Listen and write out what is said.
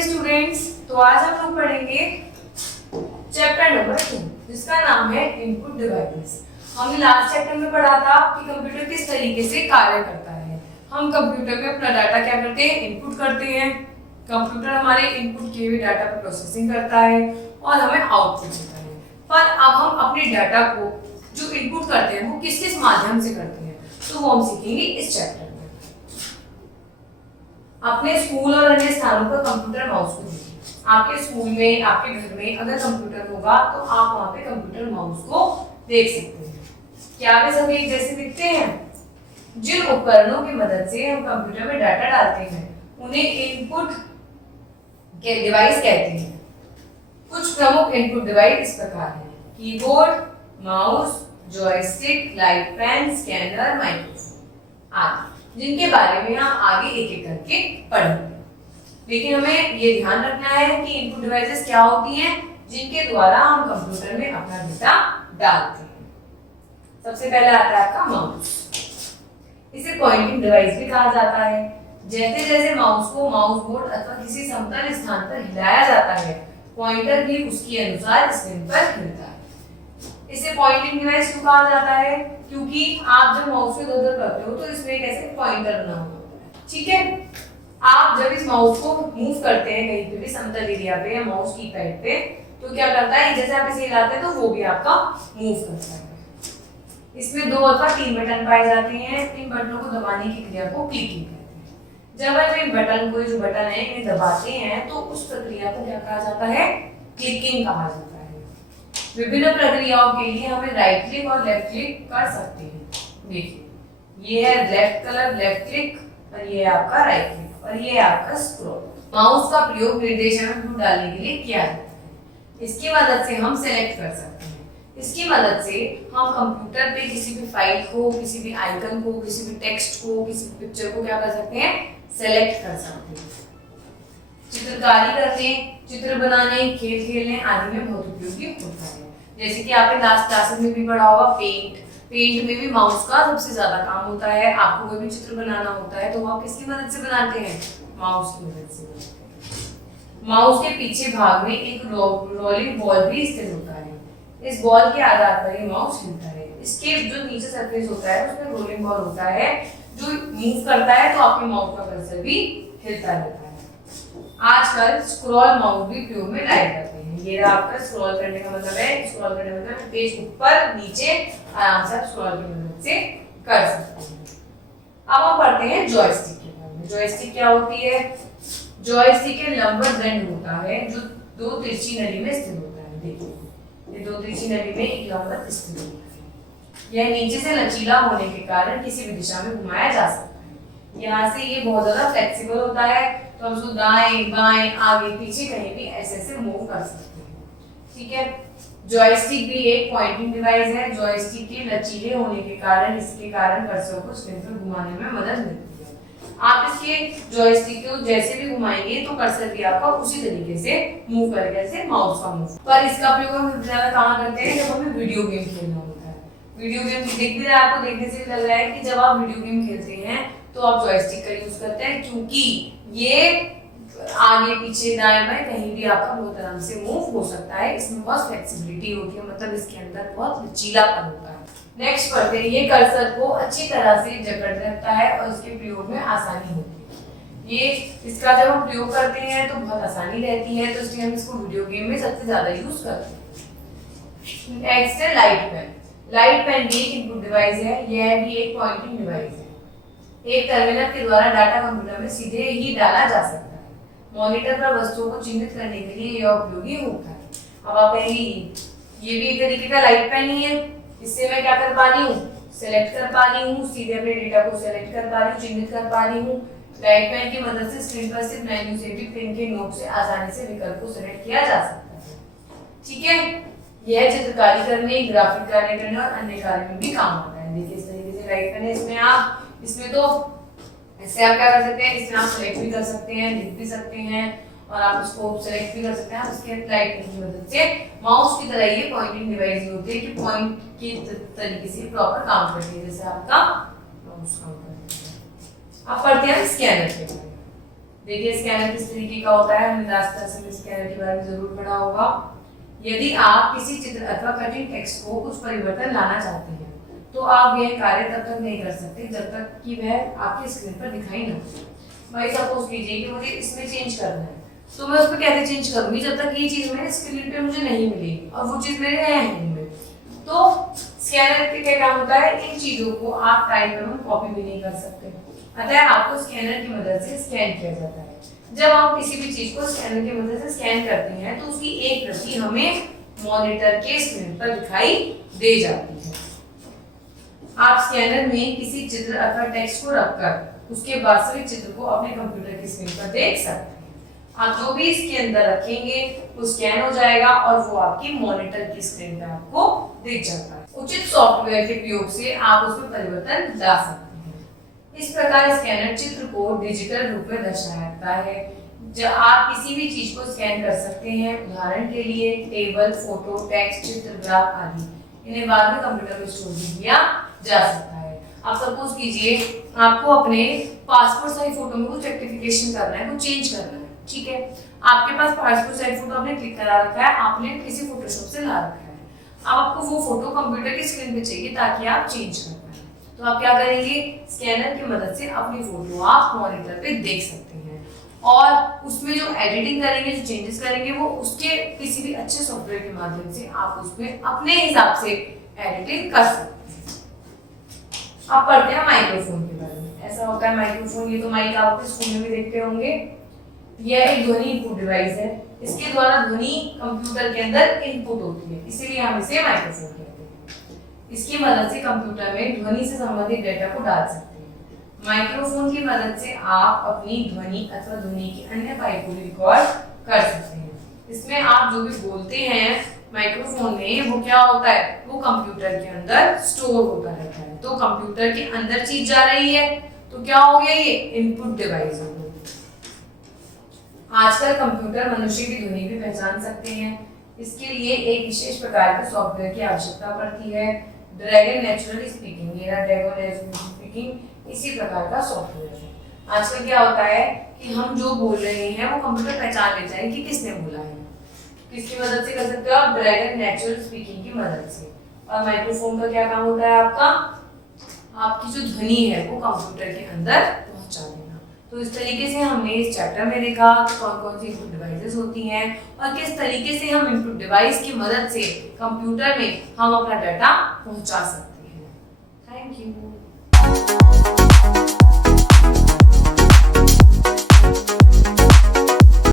Dear students, तो आज हम लोग पढ़ेंगे चैप्टर नंबर 2 जिसका नाम है इनपुट डिवाइसेस। हमने लास्ट चैप्टर में पढ़ा था कि कंप्यूटर किस तरीके से कार्य करता है। हम कंप्यूटर में अपना डाटा क्या करते हैं, इनपुट करते हैं। कंप्यूटर हमारे इनपुट किए हुए डाटा पर प्रोसेसिंग करता है और हमें आउटपुट देता है। पर अब हम अपने डाटा को जो इनपुट करते हैं वो किस किस माध्यम से करते हैं, तो वो हम सीखेंगे इस चैप्टर में। अपने स्कूल और अन्य स्थानों पर कंप्यूटर माउस को देखिए। आपके स्कूल में, आपके घर में अगर कंप्यूटर होगा तो आप वहां पे कंप्यूटर माउस को देख सकते हैं। क्या वे सभी एक जैसे दिखते हैं? जिन उपकरणों की मदद से हम कंप्यूटर में डाटा डालते हैं उन्हें इनपुट के डिवाइस कहते हैं। कुछ प्रमुख इनपुट डिवाइस इस प्रकार हैं: keyboard, mouse, joystick, light pen, scanner, microphone आदि, जिनके बारे में हम आगे एक एक करके पढ़ेंगे। लेकिन हमें ये ध्यान रखना है कि इनपुट डिवाइसेस क्या होती हैं जिनके द्वारा हम कंप्यूटर में अपना डेटा डालते हैं। सबसे पहले आता है आपका माउस। इसे पॉइंटिंग डिवाइस भी कहा जाता है। जैसे जैसे माउस को माउस बोर्ड अथवा किसी समतल स्थान पर हिलाया जाता है, पॉइंटर भी उसके अनुसार स्क्रीन पर हिलता है। इसे पॉइंटिंग डिवाइस क्यों कहा जाता है? क्योंकि आप जब माउस को इधर करते हो तो इसमें एक ऐसे पॉइंटर बना होता है, ठीक है। आप जब इस माउस को मूव करते हैं कहीं पे भी समतल एरिया पे या माउस की पैड पे, तो क्या करता है, जैसे आप इसे हिलाते हैं तो वो भी आपका मूव करता है। इसमें 2 अथवा 3 बटन पाए जाते हैं। इन बटनों को दबाने की क्रिया को क्लिकिंग कहते हैं। जब हम इन बटन को, जो बटन है, इन्हें दबाते हैं तो उस प्रक्रिया को क्या कहा जाता है? क्लिकिंग कहा जाता है। विभिन्न प्रक्रियाओं के लिए हमें राइट क्लिक और लेफ्ट क्लिक कर सकते हैं। देखिए, ये है लेफ्ट क्लिक और ये है आपका राइट क्लिक और ये है आपका स्क्रॉल। माउस का प्रयोग निर्देशांक डालने के लिए किया जाता है। इसकी मदद से हम सेलेक्ट कर सकते हैं। इसकी मदद से हम कंप्यूटर पे किसी भी फाइल को, किसी भी आइकन को, किसी भी टेक्स्ट को, किसी भी पिक्चर को क्या कर सकते हैं? सेलेक्ट कर सकते हैं। चित्रकारी करने, चित्र बनाने, खेल खेलने आदि में बहुत उपयोगी होता है। जैसे कि आपने लास्ट क्लासेस में भी पढ़ा होगा पेंट में भी माउस का सबसे ज्यादा काम होता है। आपको कोई भी चित्र बनाना होता है तो आप किसकी मदद से बनाते हैं? माउस की मदद से बनाते हैं। माउस के पीछे भाग में एक रोलिंग बॉल भी स्थित होता है। इस बॉल के आधार पर ये माउस हिलता है। इसके जो नीचे सरफेस होता है उसमें रोलिंग बॉल होता है जो मूव करता है तो आपके माउस का कर्सर भी हिलता रहता है। आजकल स्क्रॉल माउस भी प्रयोग में लाए जाते हैं। ये आपका स्क्रॉल करने का मतलब है, स्क्रॉल करने का मतलब पेज ऊपर नीचे आराम से आप स्क्रॉल की मदद से कर सकते हैं। अब हम पढ़ते हैं जॉयस्टिक के बारे में। जॉयस्टिक क्या होती है? जॉयस्टिक के लंबवत दंड होता है जो 2 तिरछी नली में स्थित होता है। देखिए, ये 2 तिरछी नली में एक लंबवत स्थित होता है। यह नीचे से लचीला होने के कारण किसी भी दिशा में घुमाया जा सकता है। यहाँ से ये बहुत ज्यादा फ्लेक्सिबल होता है तो हम उसको दाएं बाएं आगे पीछे कहीं भी ऐसे मूव कर सकते हैं, ठीक है। जॉयस्टिक भी एक पॉइंटिंग डिवाइस है। जॉयस्टिक के लचीले होने के कारण, इसके कारण कर्सर को स्क्रीन पर घुमाने में मदद मिलती है। आप इसके जॉयस्टिक को जैसे भी घुमाएंगे तो कर्सर भी आपका उसी तरीके से मूव करेगा जैसे माउस का मूव। पर इसका प्रयोग हम ज्यादा कहाँ करते हैं? जब हमें वीडियो गेम खेलना होता है। वीडियो गेम दिख भी रहा है आपको, देखने से लग रहा है कि जब आप वीडियो गेम खेलते हैं तो आप जॉयस्टिक का यूज करते हैं, क्योंकि ये आगे पीछे दाएं बाएं कहीं भी आपका बहुत आराम से मूव हो सकता है। इसमें बहुत फ्लेक्सिबिलिटी होती है, मतलब इसके अंदर बहुत लचीलापन होता है। नेक्स्ट पढ़ते हैं। ये कर्सर को अच्छी तरह से जकड़ रखता है और इसके प्रयोग में आसानी होती है। ये इसका जब हम प्रयोग करते हैं तो बहुत आसानी रहती है, तो इसलिए हम इसको वीडियो गेम में सबसे ज्यादा यूज करते हैं। नेक्स्ट है लाइट पेन। लाइट पेन भी एक इनपुट डिवाइस है। यह भी एक पॉइंटिंग डिवाइस है। एक टर्मिनल के द्वारा डाटा कंप्यूटर में सीधे ही डाला जा सकता है। मॉनिटर पर वस्तुओं को चिन्हित करने के लिए यह उपयोगी होता है। अब आप कहेंगे ये भी एक तरीके का लाइट पेन ही है। इससे मैं क्या कर पा रही हूँ? सेलेक्ट कर पा रही हूँ, सीधे अपने डेटा को सेलेक्ट कर पा रही हूँ, चिन्हित कर पा रही हूँ। लाइट पेन की मदद से स्क्रीन पर सिर्फ मेन्यू से भी पेन के नोट से आसानी से विकल्प को सेलेक्ट किया जा सकता है, ठीक है। यह चित्रकारी करने, ग्राफिक कार्य करने और अन्य कार्य में भी काम आता है। देखिए, इस तरीके से लाइट पेन है। इसमें तो इससे आप क्या कर सकते हैं? इसमें आप सेलेक्ट भी कर सकते हैं, लिख भी सकते हैं और आप इसको सेलेक्ट भी कर सकते हैं। इसके लाइट पेन की मदद से माउस की तरह ये पॉइंटिंग डिवाइस होती है कि पॉइंट के तरीके से प्रॉपर काम करती है, जैसे आपका माउस काम करता है। अब पढ़ते हैं स्कैनर के बारे में। देखिए स्कैनर किस तरीके का होता है, हमने लास्ट क्लास में स्कैनर के बारे में जरूर पढ़ा होगा। यदि आप किसी चित्र अथवा कटिंग टेक्स्ट को कुछ परिवर्तन लाना चाहते हैं तो आप यह कार्य तब तक नहीं कर सकते जब तक कि वह आपकी स्क्रीन पर दिखाई ना दे। भाई सपोज कीजिए कि मुझे इसमें चेंज करना है, तो मैं उसमें कैसे चेंज करूंगी जब तक ये चीज मेरे स्क्रीन पे मुझे नहीं मिलेगी और वो चीज मेरे है नहीं में। तो स्कैनर के क्या काम होता है, इन चीजों को आप टाइम में कॉपी भी नहीं कर सकते, अतः आपको स्कैनर की मदद से स्कैन किया जाता है। जब आप किसी भी चीज को स्कैनर की मदद से स्कैन करते हैं तो उसकी एक प्रति हमें मॉनिटर के स्क्रीन पर दिखाई दे जाती है। आप स्कैनर में किसी चित्र अथवा टेक्स्ट को रखकर उसके वास्तविक चित्र को अपने कंप्यूटर की स्क्रीन पर देख सकते हैं। आप जो भी इसके अंदर रखेंगे वो स्कैन हो जाएगा और वो आपकी मॉनिटर की स्क्रीन पे आपको दिख जाता है। उचित सॉफ्टवेयर के प्रयोग से आप उसमें परिवर्तन ला सकते हैं। इस प्रकार स्कैनर चित्र को डिजिटल रूप में दर्शाता है। जब आप किसी भी चीज को स्कैन कर सकते हैं, उदाहरण के लिए टेबल, फोटो, टेक्स्ट, चित्र, ग्राफ आदि, इन्हें बाद में कंप्यूटर में स्टोर किया जा सकता है। आप सपोज कीजिए आपको अपने पासपोर्ट साइज फोटो में कुछ रेक्टिफिकेशन करना है, कुछ चेंज करना है, ठीक है। आपके पास पासपोर्ट साइज फोटो आपने क्लिक करा रखा है, आपने किसी फोटोशॉप से ला रखा है, अब आपको वो फोटो कंप्यूटर की स्क्रीन पे चाहिए ताकि आप चेंज कर पाए। तो आप क्या करेंगे, स्कैनर की मदद से अपनी फोटो आप मॉनिटर पे देख सकते हैं और उसमें जो एडिटिंग करेंगे, जो चेंजेस करेंगे, वो उसके किसी भी अच्छे सॉफ्टवेयर के माध्यम से आप उसमें अपने हिसाब से एडिटिंग कर सकते हैं। आप पढ़ते हैं माइक्रोफोन के बारे में। ऐसा होता है माइक्रोफोन, ये तो माइक आप अपने स्कूल में भी देखते होंगे। यह एक ध्वनि इनपुट डिवाइस है, इसके द्वारा ध्वनि कंप्यूटर के अंदर इनपुट होती है, इसीलिए हम इसे माइक्रोफोन कहते हैं। इसकी मदद से कंप्यूटर में ध्वनि से संबंधित डेटा को डाल सकते हैं। माइक्रोफोन की मदद से आप अपनी ध्वनि अथवा ध्वनि की अन्य फाइल को भी रिकॉर्ड कर सकते हैं। इसमें आप जो भी बोलते हैं माइक्रोफोन में, वो क्या होता है, वो कंप्यूटर के अंदर स्टोर होता रहता है। तो कंप्यूटर के अंदर चीज जा रही है तो क्या हो गया, ये इनपुट डिवाइस हो गई। आजकल कंप्यूटर मनुष्य की ध्वनि भी पहचान सकते हैं। इसके लिए एक विशेष प्रकार के सॉफ्टवेयर की आवश्यकता पड़ती है। ड्रैगन नेचुरल स्पीकिंग, मेरा ड्रैगन नेचुरल स्पीकिंग इसी प्रकार का सॉफ्टवेयर है। आजकल क्या होता है कि हम जो बोल रहे हैं वो कंप्यूटर पहचान लेता है कि किसने बोला है। किसकी मदद से कर सकते हो आप, ड्रैगन नेचुरल स्पीकिंग की मदद से। और माइक्रोफोन का क्या काम होता है आपका, आपकी जो ध्वनि है वो कंप्यूटर के अंदर पहुंचा देना। तो इस तरीके से हमने इस चैप्टर में देखा कि कौन कौन सी इनपुट डिवाइसेस होती हैं और किस तरीके से हम इनपुट डिवाइस की मदद से कंप्यूटर में हम अपना डाटा पहुंचा सकते हैं। Thank you.